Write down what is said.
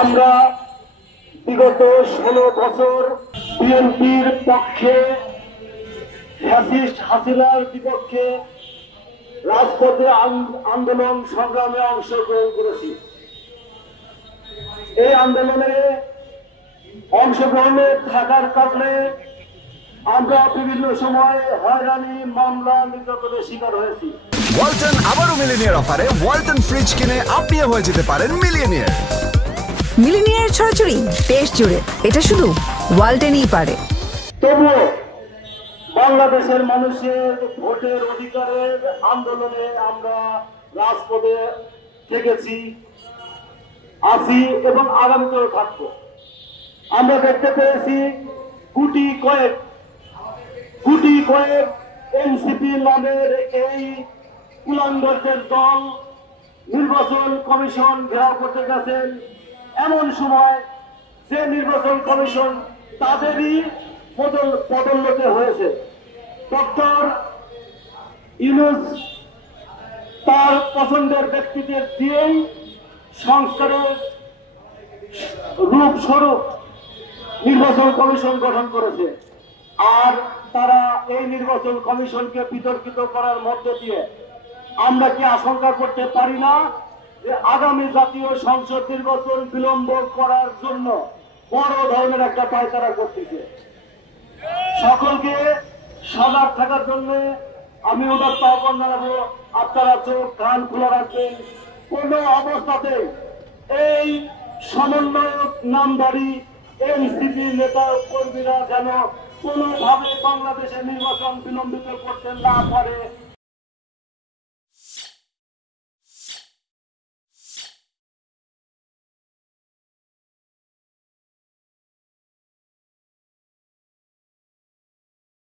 আমরা বিগত 16 বছর বিএনপির পক্ষে ফ্যাসিস্ট হাসিনার বিপক্ষে রাজপথে আন্দোলন সংগ্রামে অংশগ্রহণ করেছি। এই আন্দোলনে অংশগ্রহণে থাকার কারণে আমরা বিভিন্ন সময় হয়রানি, মামলা, নির্যাতনের শিকার হয়েছি। ওয়ালটন আবারও মিলিনিয়ার অফারে ওয়ালটন ফ্রিজ কিনে আপনিও হয়ে যেতে পারেন মিলিয়নিয়ার। মিলিনিয়ার ছড়াছড়ি দেশ জুড়ে, এটা শুধু ওয়ালটনই পারে। তবুও বাংলাদেশের মানুষের ভোটের অধিকারের আন্দোলনে আমরা রাজপথে থেকেছি, আছি এবং আগামীতেও থাকবো। আমরা দেখতে পেয়েছি গুটি কয়েক এনসিপি নামের এই কুলাঙ্গারদের দল নির্বাচন কমিশন ঘেরাও করতে গেছেন। এমন সময় যে নির্বাচন কমিশন তাদেরই পদোন্নতি হয়েছে। ডক্টর ইউনূস তার পছন্দের ব্যক্তিদের দিয়েই সংস্কারের রূপ স্বরূপ নির্বাচন কমিশন গঠন করেছে। আর তারা এই নির্বাচন কমিশনকে বিতর্কিত করার মধ্য দিয়ে আমরা কি আশঙ্কা করতে পারি না যে আগামী জাতীয় সংসদ নির্বাচন বিলম্ব করার জন্য বড় ধরনের একটা পায়তারা করতেছে। সকলকে সজাগ থাকার জন্য আমি ওদের আহ্বান জানাবো, আপনারা চোখ কান খোলা রাখবেন। কোন অবস্থাতে এই সমন্বয়ক নামধারী এনসিপি নেতা কর্মীরা যেন কোনোভাবে বাংলাদেশের নির্বাচন বিলম্বিত করতে না পারে